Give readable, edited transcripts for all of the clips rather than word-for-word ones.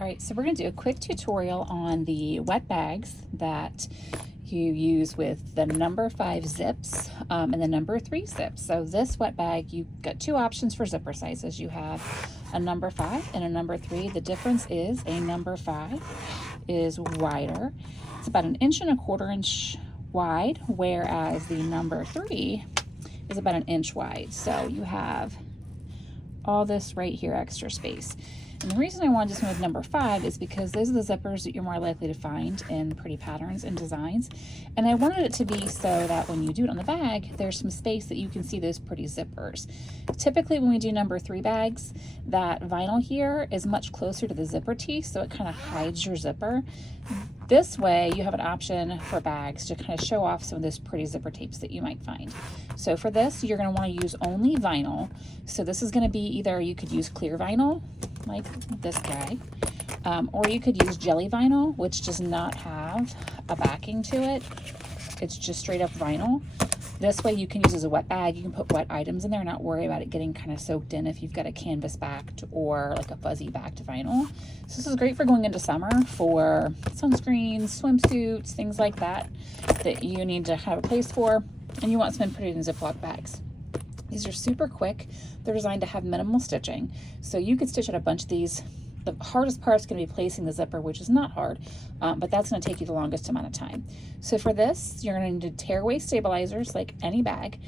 All right, so we're going to do a quick tutorial on the wet bags that you use with the number 5 zips and the number 3 zips. So this wet bag, you've got two options for zipper sizes. You have a number 5 and a number 3. The difference is a number 5 is wider. It's about 1.25 inches wide, whereas the number 3 is about 1 inch wide. So you have all this right here, extra space. And the reason I wanted to swim with number 5 is because those are the zippers that you're more likely to find in pretty patterns and designs. And I wanted it to be so that when you do it on the bag, there's some space that you can see those pretty zippers. Typically when we do number 3 bags, that vinyl here is much closer to the zipper teeth, so it kind of hides your zipper. This way you have an option for bags to kind of show off some of those pretty zipper tapes that you might find. So for this, you're going to want to use only vinyl. So this is going to be either you could use clear vinyl, like this guy, or you could use jelly vinyl, which does not have a backing to it. It's just straight up vinyl. This way you can use as a wet bag. You can put wet items in there and not worry about it getting kind of soaked in if you've got a canvas backed or like a fuzzy backed vinyl. So this is great for going into summer for sunscreens, swimsuits, things like that that you need to have a place for, and you want something put it in Ziploc bags. These are super quick. They're designed to have minimal stitching. So you could stitch out a bunch of these. The hardest part is going to be placing the zipper, which is not hard, but that's going to take you the longest amount of time. So for this, you're going to need tearaway stabilizers like any bag.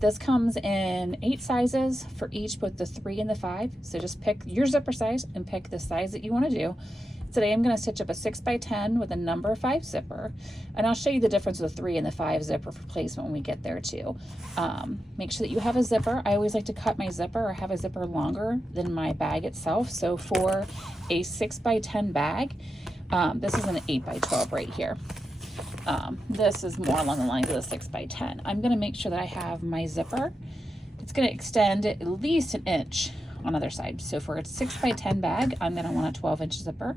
This comes in 8 sizes for each, both the 3 and the 5. So just pick your zipper size and pick the size that you want to do. Today I'm going to stitch up a 6x10 with a number 5 zipper, and I'll show you the difference with the 3 and the 5 zipper for placement when we get there too. Make sure that you have a zipper. I always like to cut my zipper or have a zipper longer than my bag itself. So for a 6x10 bag, this is an 8x12 right here. This is more along the lines of the 6x10. I'm going to make sure that I have my zipper. It's going to extend at least 1 inch on the other side. So for a 6x10 bag, I'm going to want a 12-inch zipper.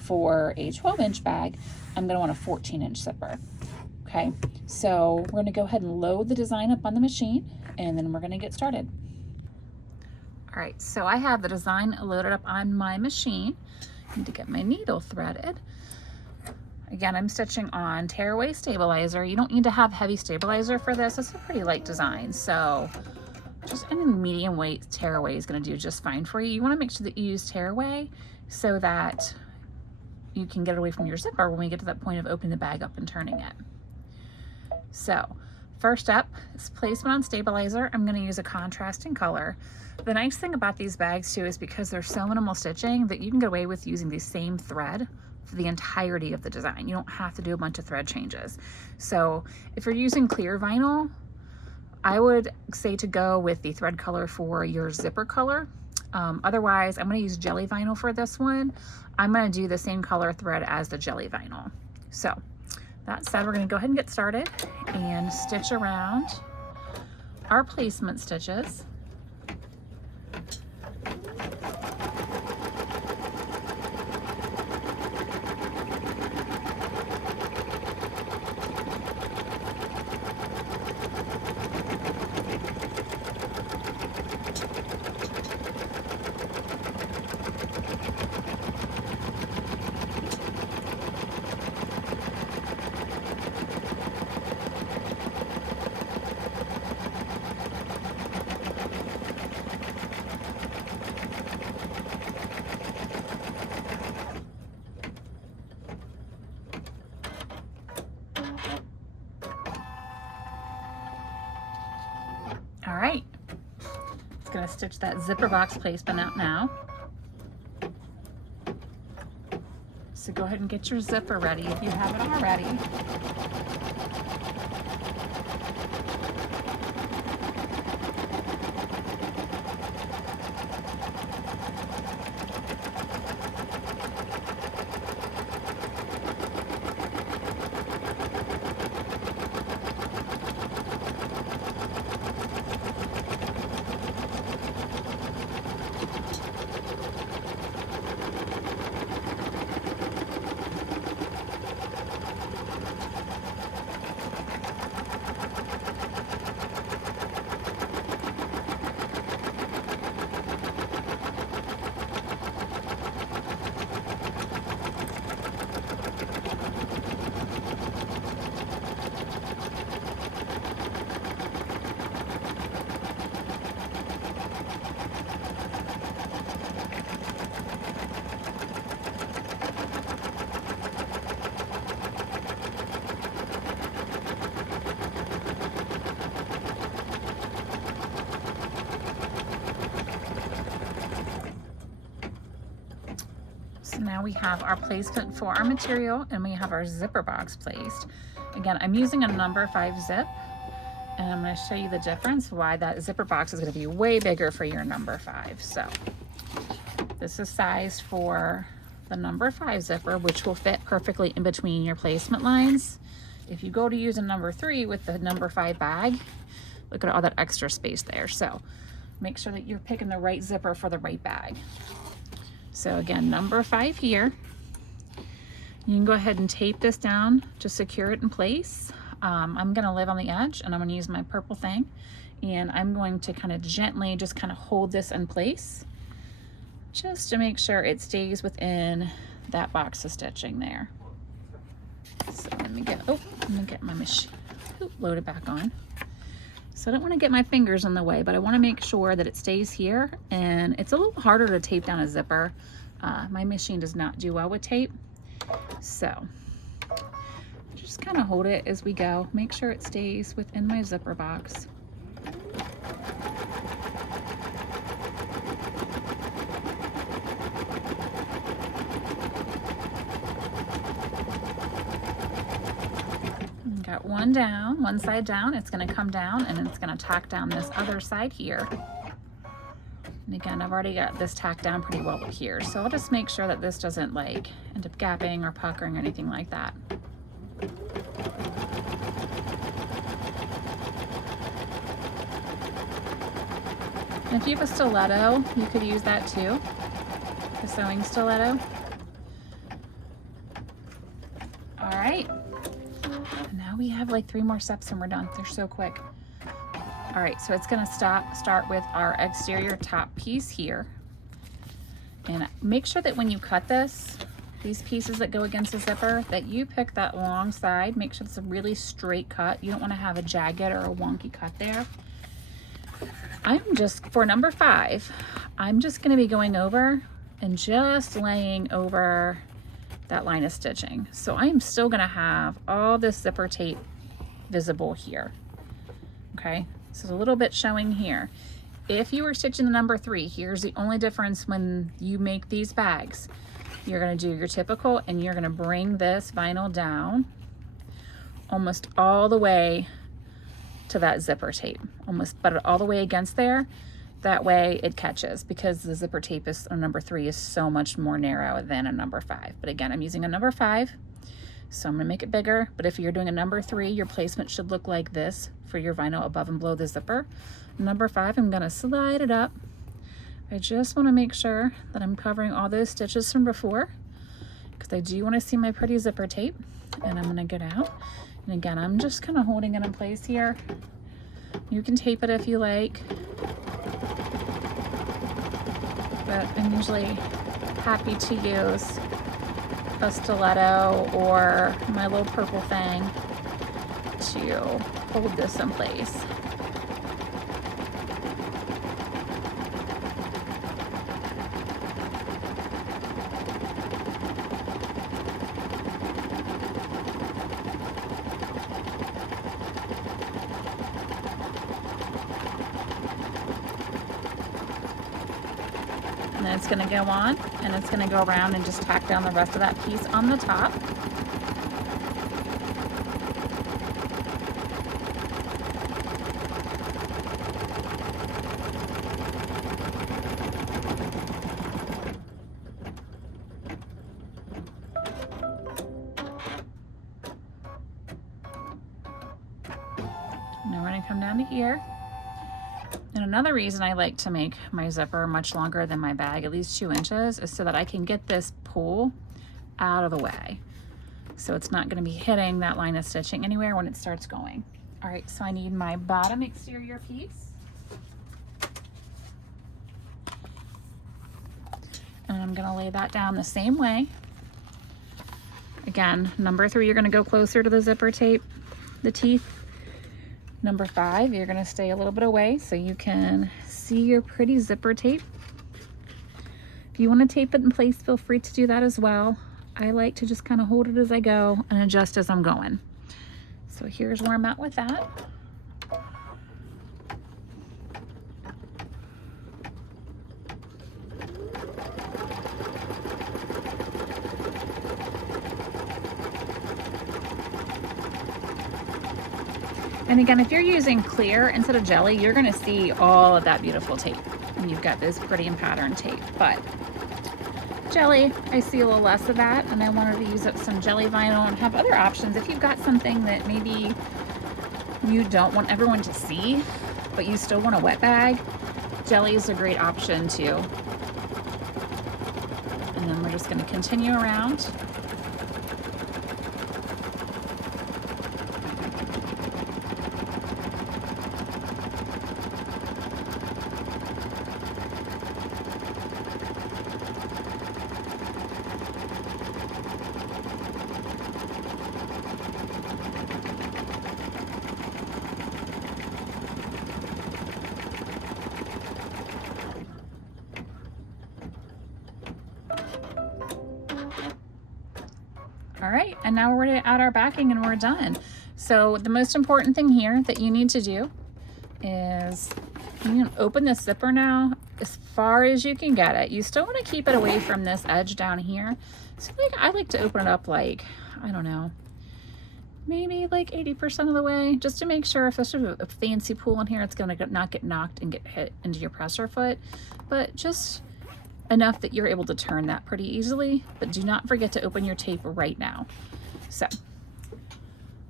For a 12-inch bag, I'm going to want a 14-inch zipper. Okay, so we're going to go ahead and load the design up on the machine, and then we're going to get started. All right, so I have the design loaded up on my machine. I need to get my needle threaded. Again, I'm stitching on tearaway stabilizer. You don't need to have heavy stabilizer for this. It's a pretty light design, so just any medium weight tearaway is going to do just fine for you. You want to make sure that you use tearaway so that you can get it away from your zipper when we get to that point of opening the bag up and turning it. So first up is placement on stabilizer. I'm going to use a contrasting color. The nice thing about these bags too is because they're so minimal stitching that you can get away with using the same thread for the entirety of the design. You don't have to do a bunch of thread changes. So if you're using clear vinyl, I would say to go with the thread color for your zipper color. Otherwise, I'm going to use jelly vinyl for this one. I'm going to do the same color thread as the jelly vinyl. So that said, we're going to go ahead and get started and stitch around our placement stitches. All right, it's going to stitch that zipper box placement out now. So go ahead and get your zipper ready if you haven't already. So now we have our placement for our material and we have our zipper box placed. Again, I'm using a number 5 zip, and I'm going to show you the difference why that zipper box is going to be way bigger for your number 5. So this is sized for the number 5 zipper, which will fit perfectly in between your placement lines. If you go to use a number 3 with the number 5 bag, look at all that extra space there. So make sure that you're picking the right zipper for the right bag. So again, number 5 here. You can go ahead and tape this down to secure it in place. I'm gonna live on the edge and I'm gonna use my purple thing, and I'm going to kind of gently just kind of hold this in place just to make sure it stays within that box of stitching there. So let me get my machine loaded back on. So I don't want to get my fingers in the way, but I want to make sure that it stays here, and it's a little harder to tape down a zipper. My machine does not do well with tape, so just kind of hold it as we go. Make sure it stays within my zipper box. Got one down, one side down. It's going to come down and it's going to tack down this other side here. And again, I've already got this tacked down pretty well here, so I'll just make sure that this doesn't like end up gapping or puckering or anything like that. And if you have a stiletto, you could use that too, the sewing stiletto. All right. Now we have like 3 more steps and we're done. They're so quick. All right, so it's gonna start with our exterior top piece here. And make sure that when you cut this, these pieces that go against the zipper, that you pick that long side. Make sure it's a really straight cut. You don't wanna have a jagged or a wonky cut there. For number 5, I'm just gonna be going over and just laying over that line of stitching. So I am still gonna have all this zipper tape visible here. Okay, so a little bit showing here. If you were stitching the number 3, here's the only difference when you make these bags. You're gonna do your typical and you're gonna bring this vinyl down almost all the way to that zipper tape, almost, but all the way against there. That way it catches, because the zipper tape is a number 3 is so much more narrow than a number 5. But again, I'm using a number 5, so I'm gonna make it bigger. But if you're doing a number 3, your placement should look like this for your vinyl above and below the zipper. Number 5, I'm gonna slide it up. I just wanna make sure that I'm covering all those stitches from before, because I do wanna see my pretty zipper tape. And I'm gonna get out. And again, I'm just kind of holding it in place here. You can tape it if you like, but I'm usually happy to use a stiletto or my little purple thing to hold this in place. And then it's going to go on, and it's going to go around and just tack down the rest of that piece on the top. Now we're going to come down to here. And another reason I like to make my zipper much longer than my bag, at least 2 inches, is so that I can get this pull out of the way. So it's not going to be hitting that line of stitching anywhere when it starts going. All right, so I need my bottom exterior piece. And I'm going to lay that down the same way. Again, number 3, you're going to go closer to the zipper tape, the teeth. Number 5, you're going to stay a little bit away so you can see your pretty zipper tape. If you want to tape it in place, feel free to do that as well. I like to just kind of hold it as I go and adjust as I'm going. So here's where I'm at with that. And again, if you're using clear instead of jelly, you're gonna see all of that beautiful tape. And you've got this pretty and patterned tape, but jelly, I see a little less of that, and I wanted to use up some jelly vinyl and have other options. If you've got something that maybe you don't want everyone to see, but you still want a wet bag, jelly is a great option too. And then we're just gonna continue around. All right, and now we're ready to add our backing and we're done. So the most important thing here that you need to do is you can open this zipper now as far as you can get it. You still want to keep it away from this edge down here. So I like to open it up like, I don't know, maybe like 80% of the way, just to make sure if there's a fancy pool in here, it's gonna not get knocked and get hit into your presser foot, but just enough that you're able to turn that pretty easily. But do not forget to open your tape right now. So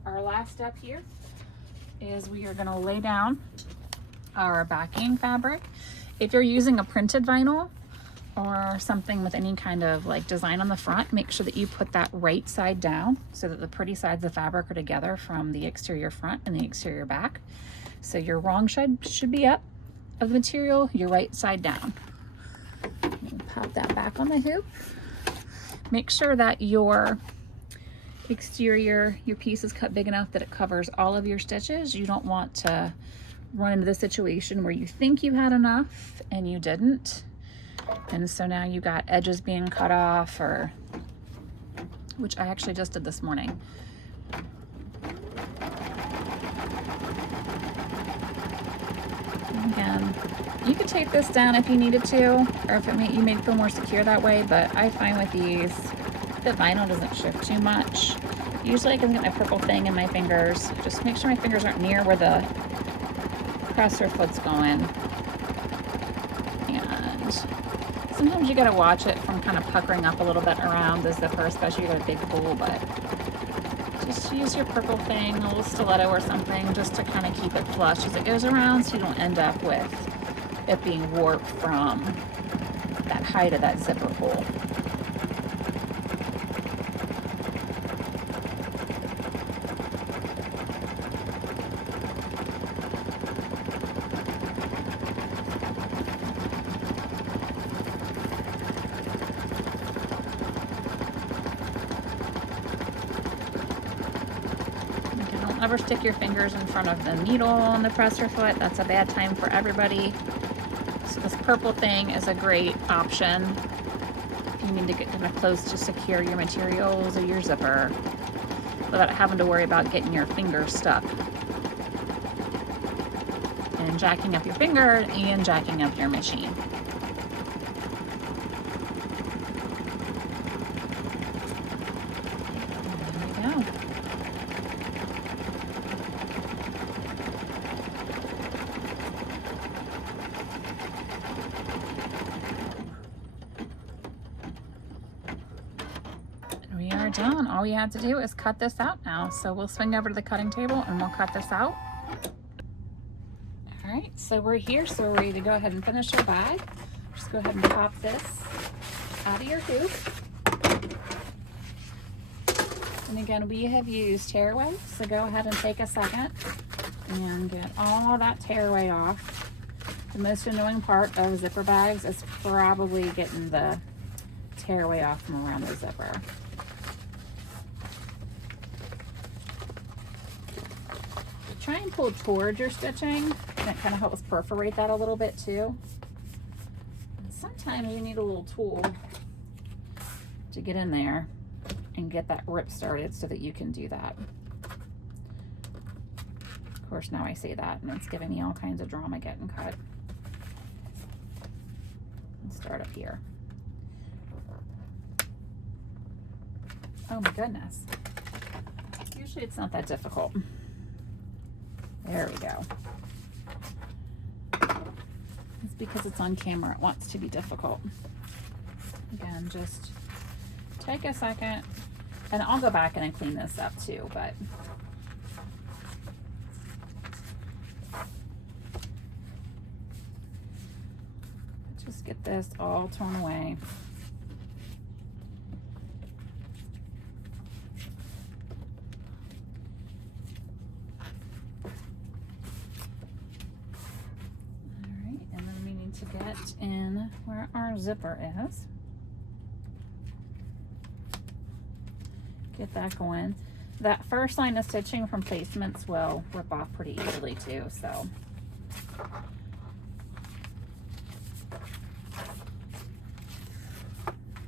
our last step here is we are going to lay down our backing fabric. If you're using a printed vinyl or something with any kind of like design on the front, make sure that you put that right side down so that the pretty sides of the fabric are together from the exterior front and the exterior back. So your wrong side should be up of the material, your right side down. Pop that back on the hoop. Make sure that your exterior, your piece is cut big enough that it covers all of your stitches. You don't want to run into the situation where you think you had enough and you didn't. And so now you got edges being cut off, or which I actually just did this morning. Again, you could tape this down if you needed to, or if you may feel more secure that way, but I find with these, the vinyl doesn't shift too much. Usually I can get my purple thing in my fingers. Just make sure my fingers aren't near where the presser foot's going. And sometimes you gotta watch it from kind of puckering up a little bit around the zipper, especially if you got a big pool, but just use your purple thing, a little stiletto or something, just to kind of keep it flush as it goes around so you don't end up with it being warped from that height of that zipper pull. Don't ever stick your fingers in front of the needle on the presser foot. That's a bad time for everybody. So this purple thing is a great option if you need to get kind of close to secure your materials or your zipper without having to worry about getting your fingers stuck and jacking up your finger and jacking up your machine. There we go. We are done. All we have to do is cut this out now. So we'll swing over to the cutting table and we'll cut this out. All right, so we're here. So we're ready to go ahead and finish our bag. Just go ahead and pop this out of your hoop. And again, we have used tearaway. So go ahead and take a second and get all that tearaway off. The most annoying part of zipper bags is probably getting the tearaway off from around the zipper. Try and pull towards your stitching, and it kind of helps perforate that a little bit too. And sometimes you need a little tool to get in there and get that rip started so that you can do that. Of course, now I say that and it's giving me all kinds of drama getting cut. Let's start up here. Oh my goodness. Usually it's not that difficult. There we go. It's because it's on camera, it wants to be difficult. Again, just take a second, and I'll go back and clean this up too, but just get this all torn away. To get in where our zipper is. Get that going. That first line of stitching from placements will rip off pretty easily too, so.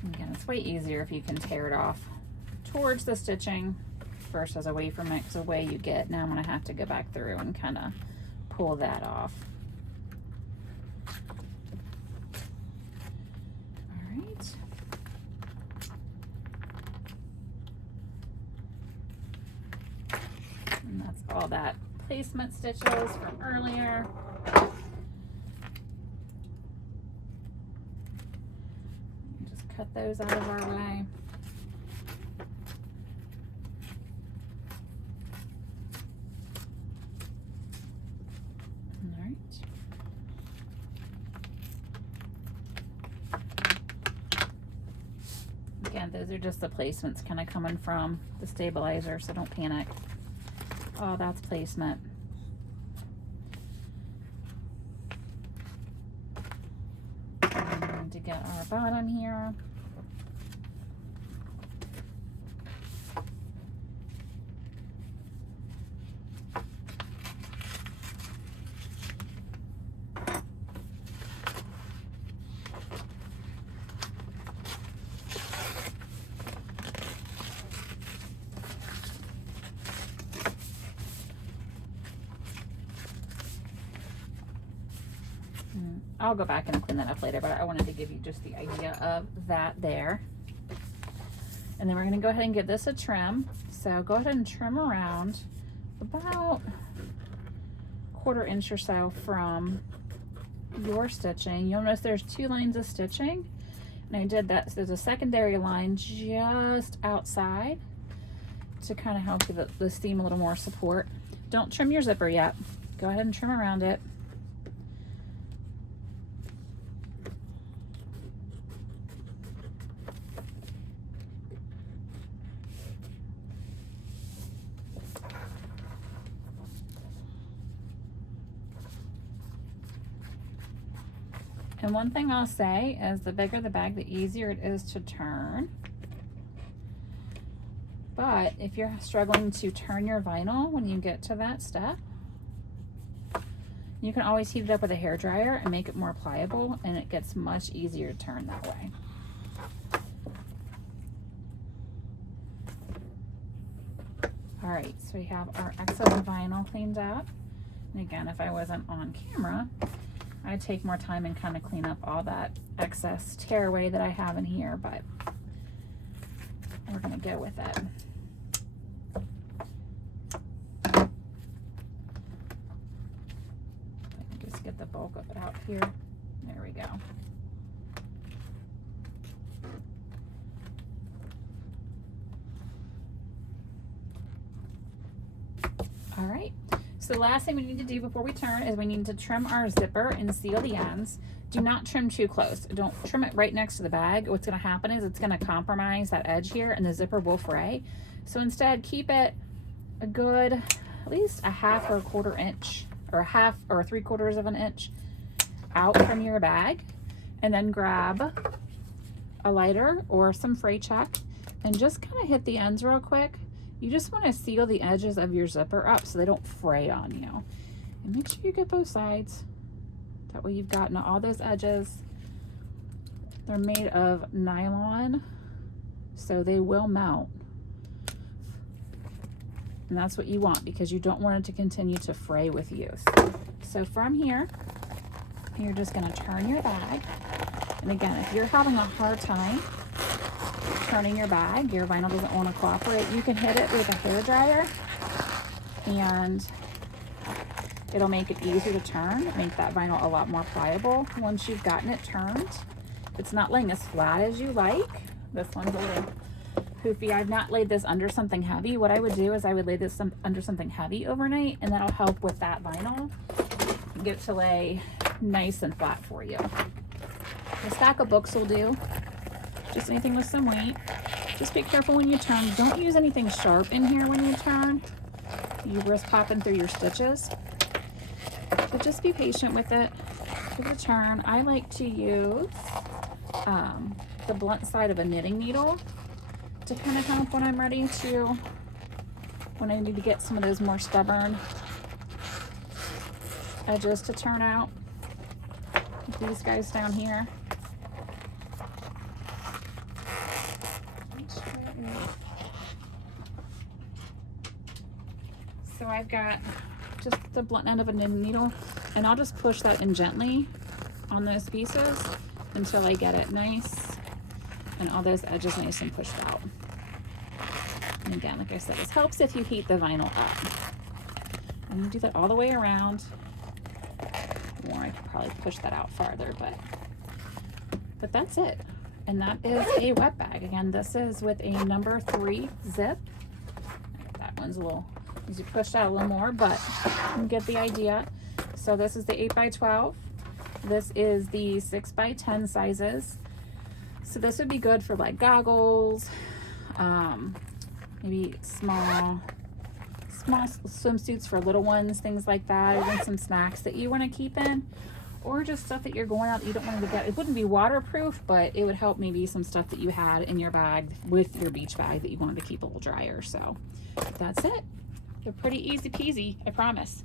Again, it's way easier if you can tear it off towards the stitching versus away from it, because away you get, now I'm gonna have to go back through and kind of pull that off. And that's all that placement stitches from earlier. Just cut those out of our way. All right. Again, those are just the placements kind of coming from the stabilizer, so don't panic. Oh, that's placement. I'm going to get our bottom here. I'll go back and clean that up later, but I wanted to give you just the idea of that there. And then we're going to go ahead and give this a trim. So go ahead and trim around about 1/4 inch or so from your stitching. You'll notice there's 2 lines of stitching, and I did that. So there's a secondary line just outside to kind of help give the seam a little more support. Don't trim your zipper yet. Go ahead and trim around it. And one thing I'll say is the bigger the bag, the easier it is to turn. But if you're struggling to turn your vinyl when you get to that step, you can always heat it up with a hairdryer and make it more pliable, and it gets much easier to turn that way. All right, so we have our excess vinyl cleaned up. And again, if I wasn't on camera, I'd take more time and kind of clean up all that excess tearaway that I have in here, but we're gonna go with it. Just get the bulk of it out here. There we go. All right. So the last thing we need to do before we turn is we need to trim our zipper and seal the ends. Do not trim too close. Don't trim it right next to the bag. What's going to happen is it's going to compromise that edge here and the zipper will fray. So instead, keep it a good, at least a 1/2 or a 1/4 inch, or a 1/2 or 3/4 of an inch out from your bag. And then grab a lighter or some fray check and just kind of hit the ends real quick. You just want to seal the edges of your zipper up so they don't fray on you. And make sure you get both sides. That way you've gotten all those edges. They're made of nylon, so they will melt. And that's what you want, because you don't want it to continue to fray with use. So from here, you're just going to turn your bag. And again, if you're having a hard time turning your bag, your vinyl doesn't want to cooperate, you can hit it with a hairdryer and It'll make it easier to turn, make that vinyl a lot more pliable once you've gotten it turned. It's not laying as flat as you like. This one's a little poofy. I've not laid this under something heavy. What I would do is I would lay this under something heavy overnight, and that'll help with that vinyl get it to lay nice and flat for you. A stack of books will do, just anything with some weight. Just be careful when you turn. Don't use anything sharp in here when you turn. You risk popping through your stitches. But just be patient with it. Give it a turn. I like to use the blunt side of a knitting needle to kind of help when I'm ready to, when I need to get some of those more stubborn edges to turn out. These guys down here. So I've got just the blunt end of a knitting needle, and I'll just push that in gently on those pieces until I get it nice and all those edges nice and pushed out. And again, like I said, this helps if you heat the vinyl up. I'm gonna do that all the way around. Or I could probably push that out farther, but that's it. And that is a wet bag. Again, this is with a number 3 zip. That one's a little, as you push out a little more, but you get the idea. So this is the 8x12. This is the 6x10 sizes. So this would be good for like goggles, maybe small swimsuits for little ones, things like that, even some snacks that you want to keep in, or just stuff that you're going out that you don't want to get. It wouldn't be waterproof, but it would help maybe some stuff that you had in your bag with your beach bag that you wanted to keep a little drier. So that's it. They're pretty easy peasy, I promise.